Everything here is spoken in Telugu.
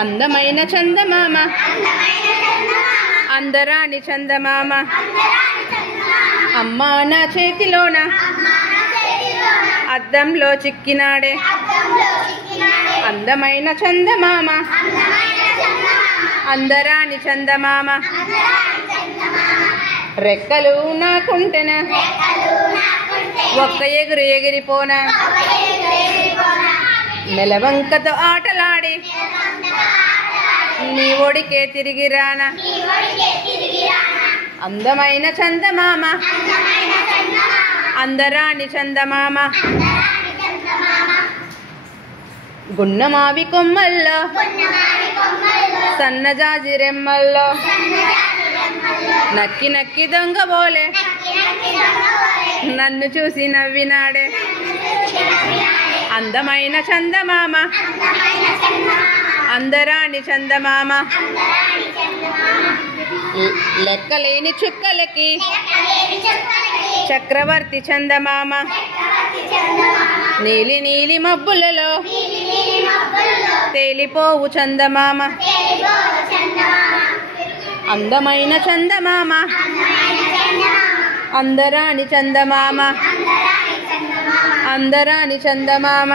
అందమైన చందమామ అందరాని చందమామ అమ్మా నా చేతిలోన అద్దంలో చిక్కినాడే అందమైన చందమామ అందరాని చందమామ రెక్కలు నాకుంటెన ఒక్క ఎగురు ఎగిరిపోనా మెలవంకతో ఆటలాడి నీ ఒడికే తిరిగి రానా అందమైన చందమామ అందరాని చందమామ గున్నమావి కొమ్మల్లో సన్నజాజి రెమ్మల్లో నక్కి నక్కి దొంగబోలే నన్ను చూసి నవ్వినాడే అందమైన చందమామ అందరాని చందమామ లెక్కలేని చుక్కలకి చక్రవర్తి చందమామ నీలి నీలి మబ్బులలో తేలిపోవు చందమామ అందమైన చందమామ అందరాని చందమామ అందరాని చందమామ